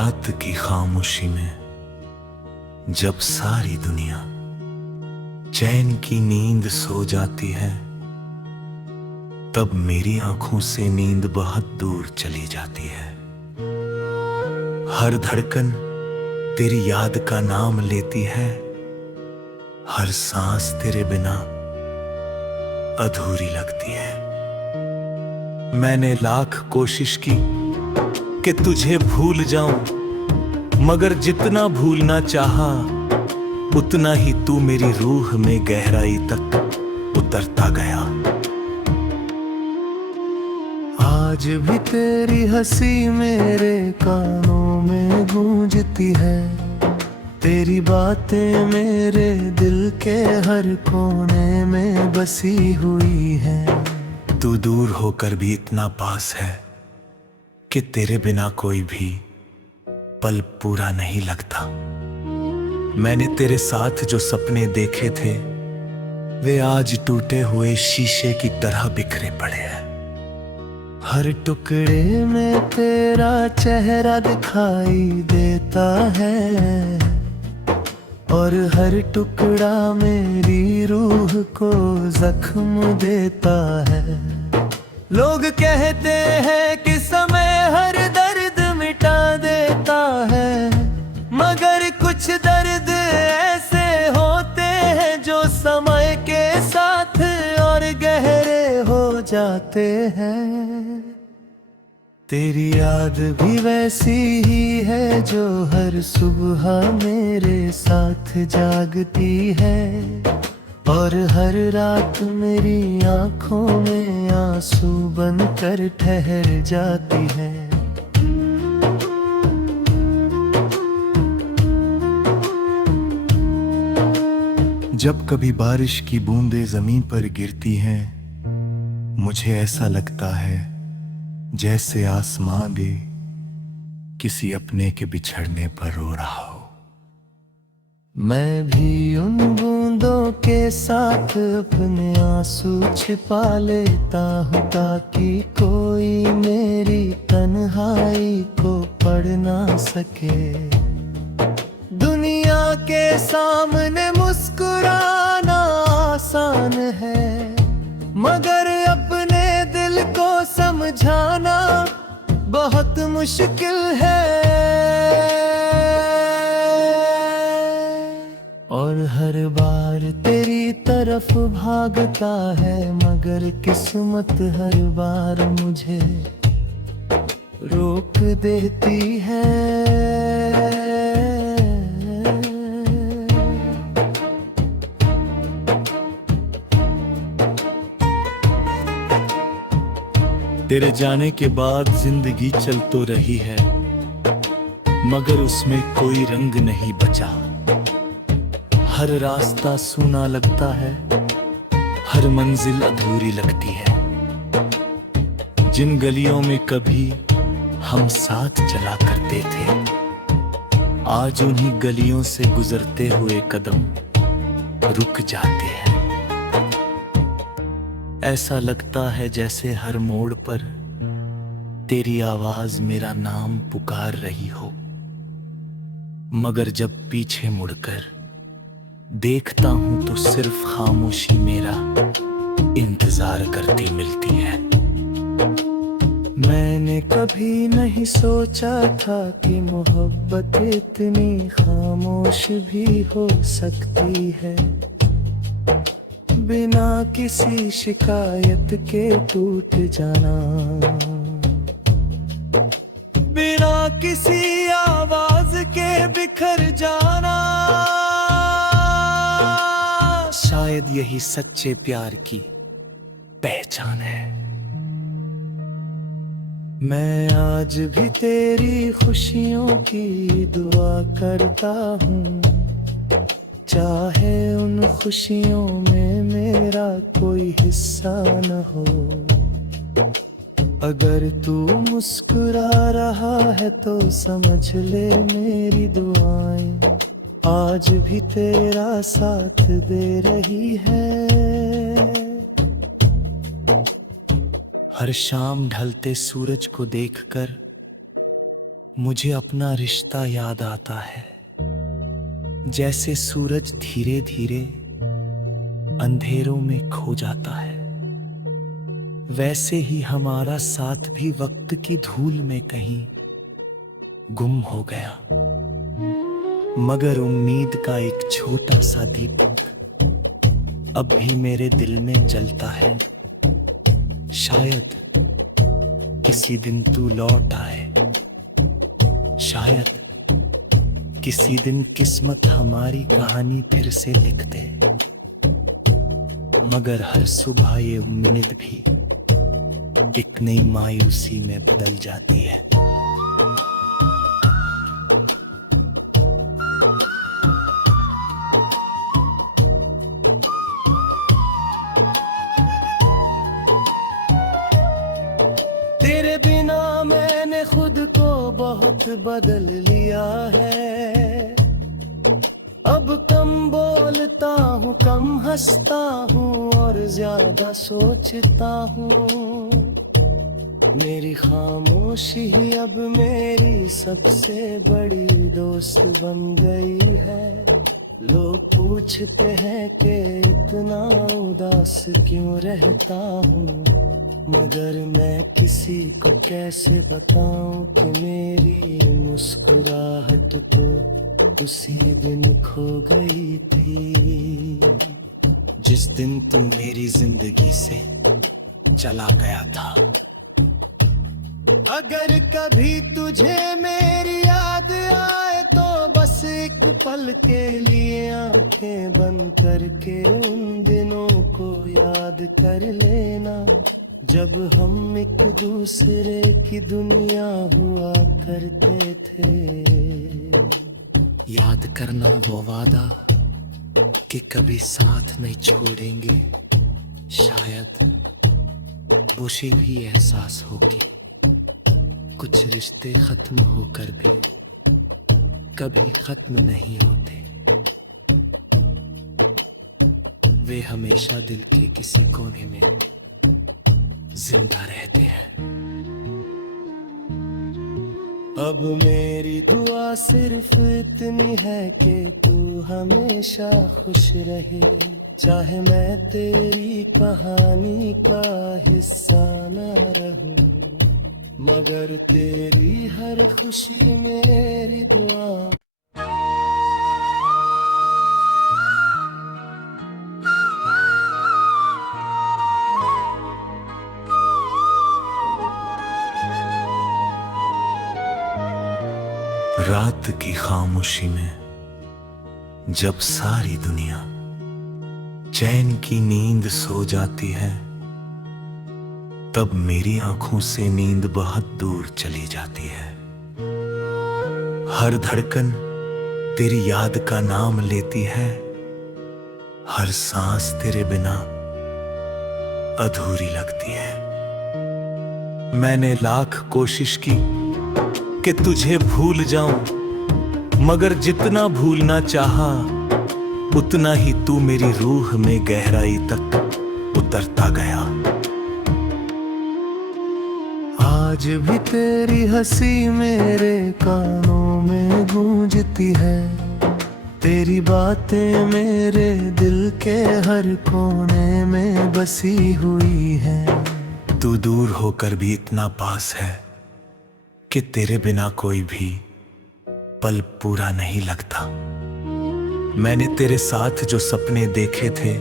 रात की खामोशी में जब सारी दुनिया चैन की नींद सो जाती है, तब मेरी आंखों से नींद बहुत दूर चली जाती है। हर धड़कन तेरी याद का नाम लेती है, हर सांस तेरे बिना अधूरी लगती है। मैंने लाख कोशिश की कि तुझे भूल जाऊं, मगर जितना भूलना चाहा उतना ही तू मेरी रूह में गहराई तक उतरता गया। आज भी तेरी हंसी मेरे कानों में गूंजती है, तेरी बातें मेरे दिल के हर कोने में बसी हुई है। तू दूर होकर भी इतना पास है कि तेरे बिना कोई भी पल पूरा नहीं लगता। मैंने तेरे साथ जो सपने देखे थे वे आज टूटे हुए शीशे की तरह बिखरे पड़े हैं। हर टुकड़े में तेरा चेहरा दिखाई देता है और हर टुकड़ा मेरी रूह को जख्म देता है। लोग कहते हैं कि समय हर दर्द मिटा देता है, मगर कुछ दर्द ऐसे होते हैं जो समय के साथ और गहरे हो जाते हैं। तेरी याद भी वैसी ही है जो हर सुबह मेरे साथ जागती है और हर रात मेरी आंखों में आंसू बनकर ठहर जाती है। जब कभी बारिश की बूंदें जमीन पर गिरती हैं, मुझे ऐसा लगता है जैसे आसमां भी किसी अपने के बिछड़ने पर रो रहा हो। मैं भी उन बूंदों के साथ अपने आंसू छिपा लेता हूँ, ताकि कोई मेरी तन्हाई को पढ़ ना सके। दुनिया के सामने मुस्कुराना आसान है, मगर अपने दिल को समझाना बहुत मुश्किल है। और हर बार तेरी तरफ भागता है, मगर किस्मत हर बार मुझे रोक देती है। तेरे जाने के बाद जिंदगी चल तो रही है, मगर उसमें कोई रंग नहीं बचा। हर रास्ता सूना लगता है, हर मंजिल अधूरी लगती है। जिन गलियों में कभी हम साथ चला करते थे, आज उन्हीं गलियों से गुजरते हुए कदम रुक जाते हैं। ऐसा लगता है जैसे हर मोड़ पर तेरी आवाज मेरा नाम पुकार रही हो, मगर जब पीछे मुड़कर देखता हूं तो सिर्फ खामोशी मेरा इंतजार करती मिलती है। मैंने कभी नहीं सोचा था कि मोहब्बत इतनी खामोश भी हो सकती है। बिना किसी शिकायत के टूट जाना, बिना किसी आवाज के बिखर जाना, शायद यही सच्चे प्यार की पहचान है। मैं आज भी तेरी खुशियों की दुआ करता हूँ, चाहे उन खुशियों में मेरा कोई हिस्सा न हो। अगर तू मुस्कुरा रहा है तो समझ ले मेरी दुआएं आज भी तेरा साथ दे रही है। हर शाम ढलते सूरज को देखकर मुझे अपना रिश्ता याद आता है, जैसे सूरज धीरे धीरे अंधेरों में खो जाता है, वैसे ही हमारा साथ भी वक्त की धूल में कहीं गुम हो गया। मगर उम्मीद का एक छोटा सा दीपक अब भी मेरे दिल में जलता है। शायद किसी दिन तू लौट आए, शायद किसी दिन किस्मत हमारी कहानी फिर से लिख दे। मगर हर सुबह ये उम्मीद भी एक नई मायूसी में बदल जाती है। तेरे बिना मैंने खुद को बहुत बदल लिया है। अब कम बोलता हूँ, कम हंसता हूँ और ज्यादा सोचता हूँ। मेरी खामोशी ही अब मेरी सबसे बड़ी दोस्त बन गई है। लोग पूछते हैं कि इतना उदास क्यों रहता हूँ, मगर मैं किसी को कैसे बताऊं कि मेरी मुस्कुराहट तो उसी दिन खो गई थी, जिस दिन तू मेरी जिंदगी से चला गया था। अगर कभी तुझे मेरी याद आए तो बस एक पल के लिए आंखें बंद करके उन दिनों को याद कर लेना, जब हम एक दूसरे की दुनिया हुआ करते थे। याद करना वो वादा कि कभी साथ नहीं छोड़ेंगे, शायद उसे भी एहसास होगी। कुछ रिश्ते खत्म होकर भी कभी खत्म नहीं होते, वे हमेशा दिल के किसी कोने में जिंदा रहते हैं। अब मेरी दुआ सिर्फ इतनी है कि तू हमेशा खुश रहे, चाहे मैं तेरी कहानी का हिस्सा न रहूं, मगर तेरी हर खुशी मेरी दुआ। रात की खामोशी में जब सारी दुनिया चैन की नींद सो जाती है, तब मेरी आंखों से नींद बहुत दूर चली जाती है। हर धड़कन तेरी याद का नाम लेती है, हर सांस तेरे बिना अधूरी लगती है। मैंने लाख कोशिश की कि तुझे भूल जाऊं, मगर जितना भूलना चाहा उतना ही तू मेरी रूह में गहराई तक उतरता गया। आज भी तेरी हंसी मेरे कानों में गूंजती है, तेरी बातें मेरे दिल के हर कोने में बसी हुई है। तू दूर होकर भी इतना पास है कि तेरे बिना कोई भी पल पूरा नहीं लगता। मैंने तेरे साथ जो सपने देखे थे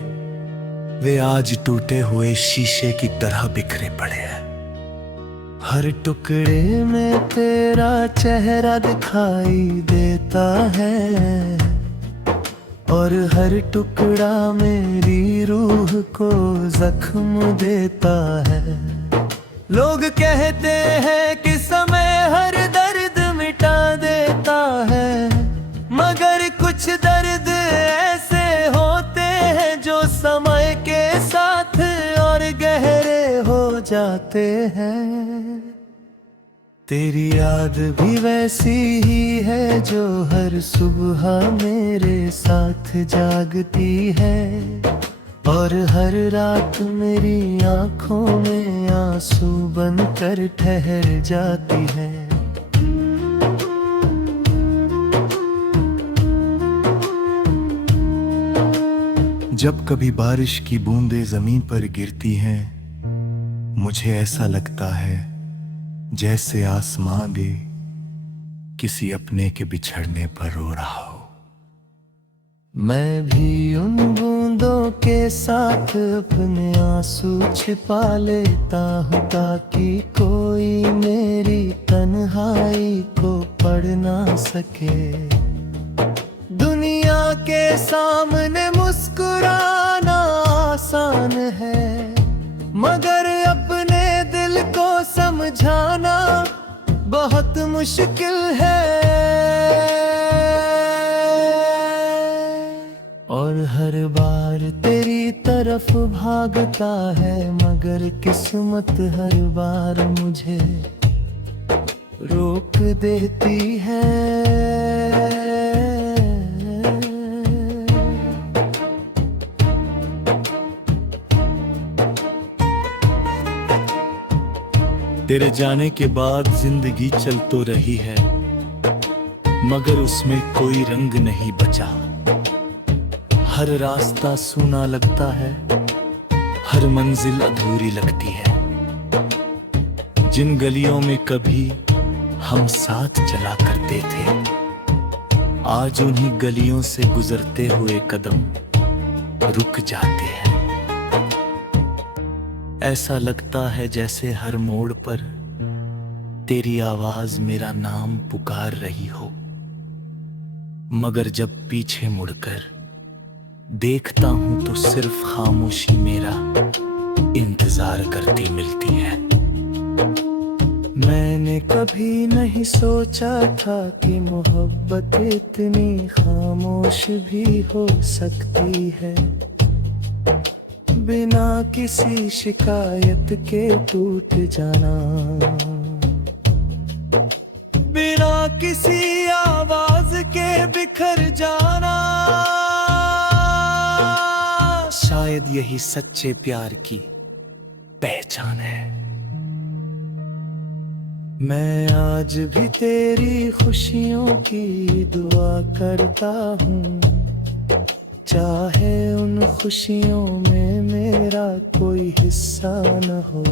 वे आज टूटे हुए शीशे की तरह बिखरे पड़े हैं। हर टुकड़े में तेरा चेहरा दिखाई देता है, और हर टुकड़ा मेरी रूह को जख्म देता है। लोग कहते हैं कि समय हर दर्द मिटा देता है, मगर कुछ दर्द ऐसे होते हैं जो समय के साथ और गहरे हो जाते हैं। तेरी याद भी वैसी ही है जो हर सुबह मेरे साथ जागती है, और हर रात मेरी आंखों में आंसू बनकर ठहर जाती है। जब कभी बारिश की बूंदें जमीन पर गिरती हैं, मुझे ऐसा लगता है जैसे आसमां भी किसी अपने के बिछड़ने पर रो रहा हो। मैं भी उन बूंदों के साथ अपने आंसू छिपा लेता हूँ, ताकि कोई मेरी तन्हाई को पढ़ ना सके। दुनिया के सामने मुस्कुराना आसान है, मगर अपने दिल को समझाना बहुत मुश्किल है। और हर बार तेरी तरफ भागता है, मगर किस्मत हर बार मुझे रोक देती है। तेरे जाने के बाद जिंदगी चल तो रही है, मगर उसमें कोई रंग नहीं बचा। हर रास्ता सूना लगता है, हर मंजिल अधूरी लगती है। जिन गलियों में कभी हम साथ चला करते थे, आज उन्हीं गलियों से गुजरते हुए कदम रुक जाते हैं। ऐसा लगता है जैसे हर मोड़ पर तेरी आवाज मेरा नाम पुकार रही हो, मगर जब पीछे मुड़कर देखता हूं तो सिर्फ खामोशी मेरा इंतजार करती मिलती है। मैंने कभी नहीं सोचा था कि मोहब्बत इतनी खामोश भी हो सकती है। बिना किसी शिकायत के टूट जाना, बिना किसी आवाज के बिखर जाना, शायद यही सच्चे प्यार की पहचान है। मैं आज भी तेरी खुशियों की दुआ करता हूँ, चाहे उन खुशियों में मेरा कोई हिस्सा न हो।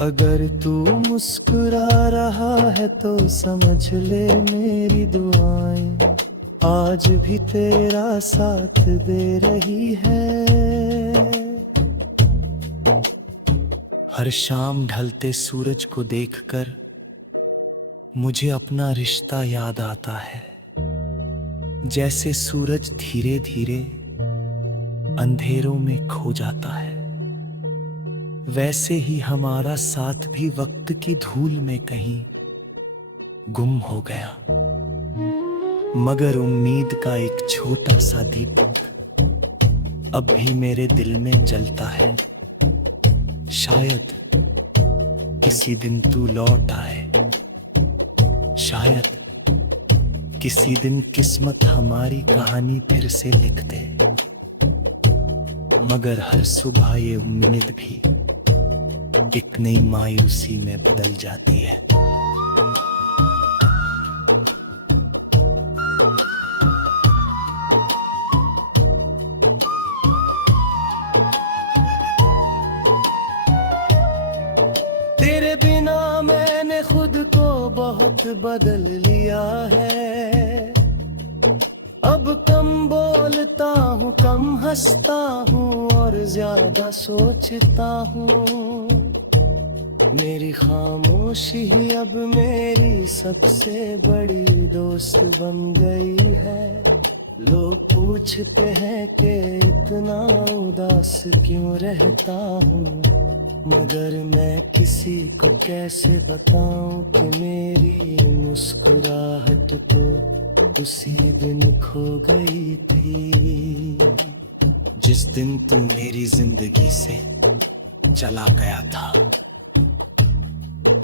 अगर तू मुस्कुरा रहा है तो समझ ले मेरी दुआएं आज भी तेरा साथ दे रही है। हर शाम ढलते सूरज को देखकर मुझे अपना रिश्ता याद आता है। जैसे सूरज धीरे धीरे अंधेरों में खो जाता है, वैसे ही हमारा साथ भी वक्त की धूल में कहीं गुम हो गया। मगर उम्मीद का एक छोटा सा दीपक अब भी मेरे दिल में जलता है। शायद किसी दिन तू लौट आए, शायद किसी दिन किस्मत हमारी कहानी फिर से लिख दे। मगर हर सुबह ये उम्मीद भी एक नई मायूसी में बदल जाती है। तेरे बिना मैंने खुद को बहुत बदल लिया है। अब कम बोलता हूँ, कम हंसता हूँ और ज्यादा सोचता हूँ। मेरी खामोशी ही अब मेरी सबसे बड़ी दोस्त बन गई है। लोग पूछते हैं कि इतना उदास क्यों रहता हूँ, मगर मैं किसी को कैसे बताऊं कि मेरी मुस्कुराहट तो उसी दिन खो गई थी, जिस दिन तू मेरी जिंदगी से चला गया था।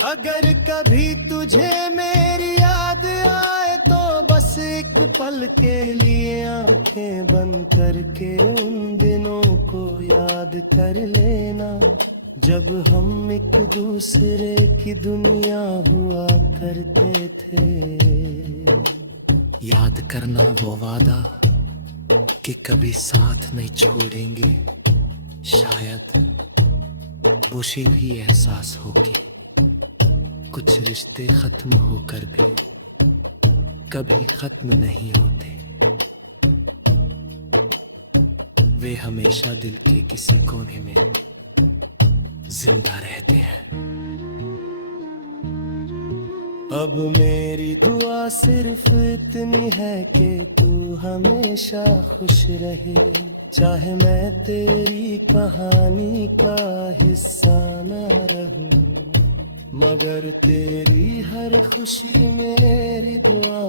अगर कभी तुझे मेरी याद आए तो बस एक पल के लिए आंखें बंद करके उन दिनों को याद कर लेना, जब हम एक दूसरे की दुनिया हुआ करते थे। याद करना वो वादा कि कभी साथ नहीं छोड़ेंगे, शायद उसे भी एहसास होगी। कुछ रिश्ते खत्म होकर भी कभी खत्म नहीं होते, वे हमेशा दिल के किसी कोने में जिंदा रहते हैं। अब मेरी दुआ सिर्फ इतनी है कि तू हमेशा खुश रहे, चाहे मैं तेरी कहानी का हिस्सा न रहूं, मगर तेरी हर खुशी मेरी दुआ।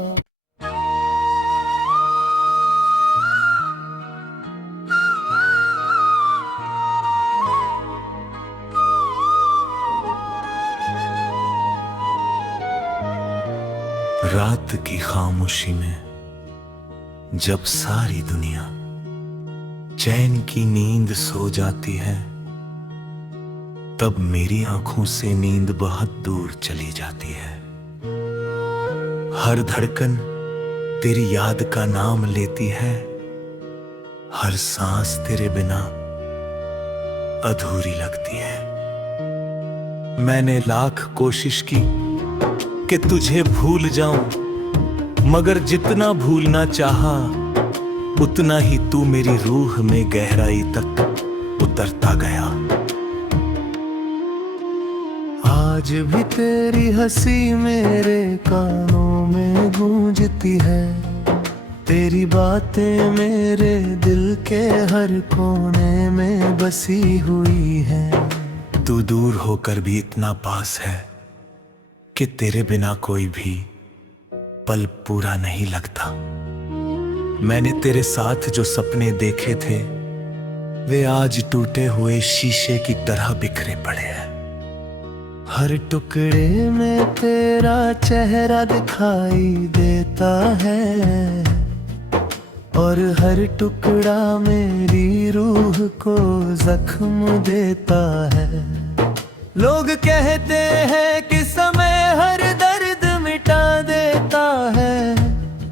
रात की खामोशी में जब सारी दुनिया चैन की नींद सो जाती है, तब मेरी आंखों से नींद बहुत दूर चली जाती है। हर धड़कन तेरी याद का नाम लेती है, हर सांस तेरे बिना अधूरी लगती है। मैंने लाख कोशिश की कि तुझे भूल जाऊं, मगर जितना भूलना चाहा उतना ही तू मेरी रूह में गहराई तक उतरता गया। आज भी तेरी हंसी मेरे कानों में गूंजती है, तेरी बातें मेरे दिल के हर कोने में बसी हुई है। तू दूर होकर भी इतना पास है कि तेरे बिना कोई भी पल पूरा नहीं लगता। मैंने तेरे साथ जो सपने देखे थे, वे आज टूटे हुए शीशे की तरह बिखरे पड़े हैं। हर टुकड़े में तेरा चेहरा दिखाई देता है, और हर टुकड़ा मेरी रूह को जख्म देता है। लोग कहते हैं कि समय हर दर्द मिटा देता है,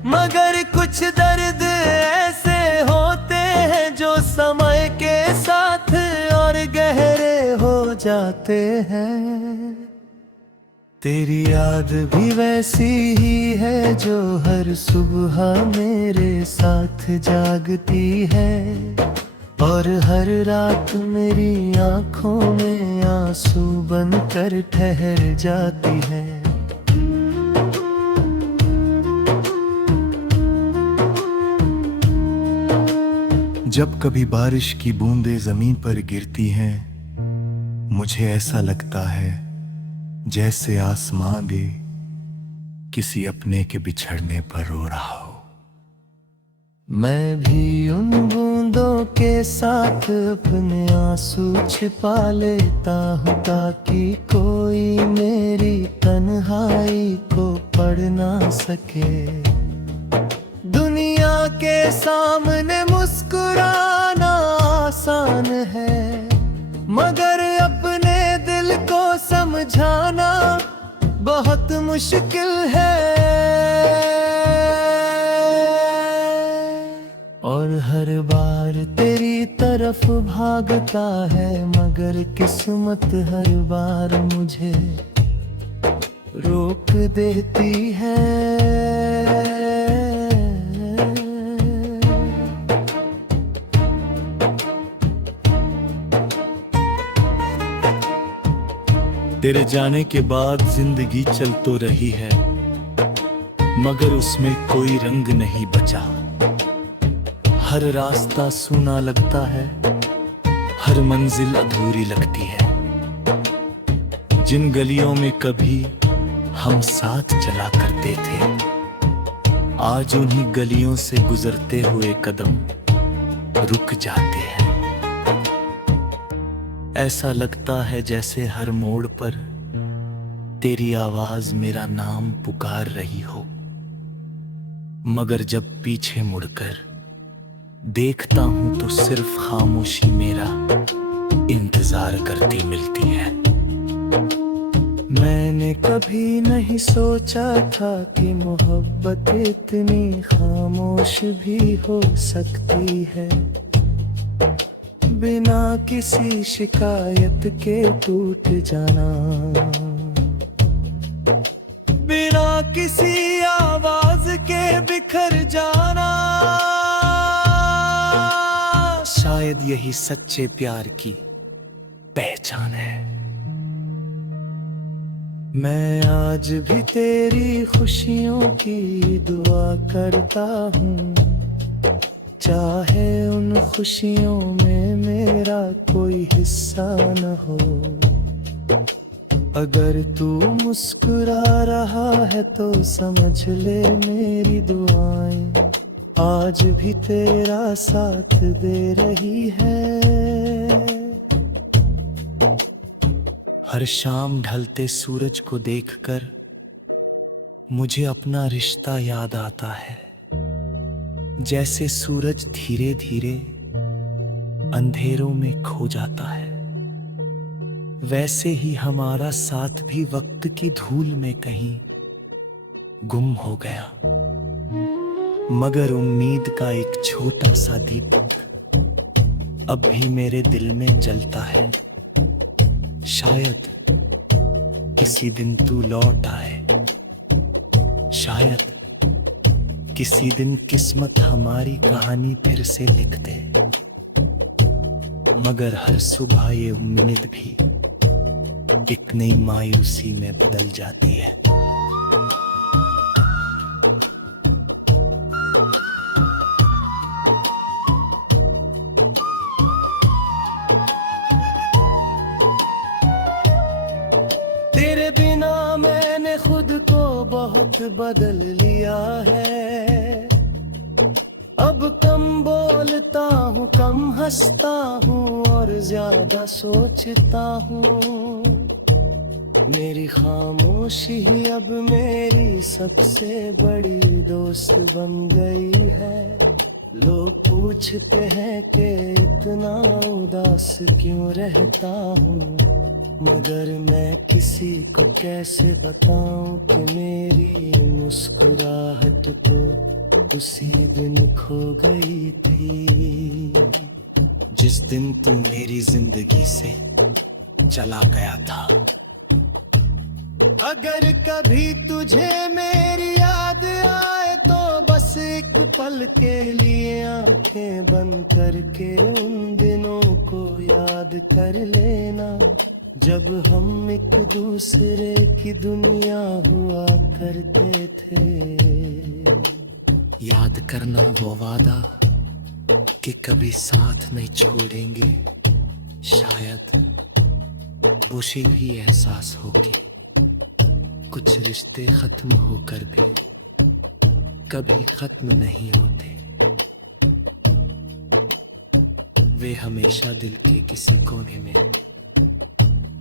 मगर कुछ दर्द ऐसे होते हैं जो समय के साथ और गहरे हो जाते हैं। तेरी याद भी वैसी ही है जो हर सुबह मेरे साथ जागती है, और हर रात मेरी आंखों में आंसू बनकर ठहर जाती है। जब कभी बारिश की बूंदें जमीन पर गिरती हैं, मुझे ऐसा लगता है जैसे आसमां भी किसी अपने के बिछड़ने पर रो रहा हो। मैं भी उन बूंदों के साथ अपने आंसू छिपा लेता हूँ, ताकि कोई मेरी तन्हाई को पढ़ ना सके। दुनिया के सामने मुस्कुराना आसान है, मगर अपने दिल को समझाना बहुत मुश्किल है। और हर बार तेरी तरफ भागता है, मगर किस्मत हर बार मुझे रोक देती है। तेरे जाने के बाद जिंदगी चल तो रही है, मगर उसमें कोई रंग नहीं बचा। हर रास्ता सूना लगता है, हर मंजिल अधूरी लगती है। जिन गलियों में कभी हम साथ चला करते थे, आज उन्हीं गलियों से गुजरते हुए कदम रुक जाते हैं। ऐसा लगता है जैसे हर मोड़ पर तेरी आवाज मेरा नाम पुकार रही हो, मगर जब पीछे मुड़कर देखता हूं तो सिर्फ खामोशी मेरा इंतजार करती मिलती है। मैंने कभी नहीं सोचा था कि मोहब्बत इतनी खामोश भी हो सकती है, बिना किसी शिकायत के टूट जाना, बिना किसी आवाज के बिखर जाना। शायद यही सच्चे प्यार की पहचान है। मैं आज भी तेरी खुशियों की दुआ करता हूँ, चाहे उन खुशियों में मेरा कोई हिस्सा न हो। अगर तू मुस्कुरा रहा है तो समझ ले मेरी दुआएं आज भी तेरा साथ दे रही है। हर शाम ढलते सूरज को देखकर मुझे अपना रिश्ता याद आता है। जैसे सूरज धीरे धीरे अंधेरों में खो जाता है, वैसे ही हमारा साथ भी वक्त की धूल में कहीं गुम हो गया। मगर उम्मीद का एक छोटा सा दीपक अब भी मेरे दिल में जलता है। शायद किसी दिन तू लौट आए, शायद किसी दिन किस्मत हमारी कहानी फिर से लिख दे। मगर हर सुबह ये उम्मीद भी एक नई मायूसी में बदल जाती है। तेरे बिना मैंने खुद को बहुत बदल लिया है। अब कम बोलता हूँ, कम हंसता हूँ और ज्यादा सोचता हूँ। मेरी खामोशी ही अब मेरी सबसे बड़ी दोस्त बन गई है। लोग पूछते हैं कि इतना उदास क्यों रहता हूँ, मगर मैं किसी को कैसे बताऊं कि मेरी मुस्कुराहट तो उसी दिन खो गई थी, जिस दिन तू मेरी जिंदगी से चला गया था। अगर कभी तुझे मेरी याद आए तो बस एक पल के लिए आंखें बंद करके उन दिनों को याद कर लेना, जब हम एक दूसरे की दुनिया हुआ करते थे। याद करना वो वादा कि कभी साथ नहीं छोड़ेंगे, शायद उसे भी एहसास होगी। कुछ रिश्ते खत्म होकर भी कभी खत्म नहीं होते, वे हमेशा दिल के किसी कोने में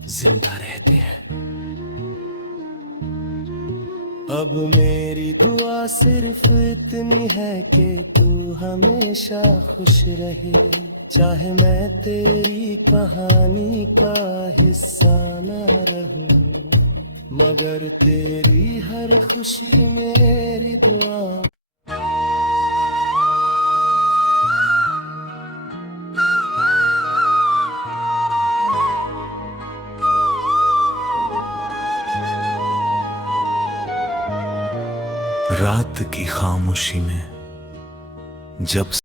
जिंदा रहते हैं। अब मेरी दुआ सिर्फ इतनी है कि तू हमेशा खुश रहे, चाहे मैं तेरी कहानी का हिस्सा न रहूं, मगर तेरी हर खुशी मेरी दुआ। रात की खामोशी में जब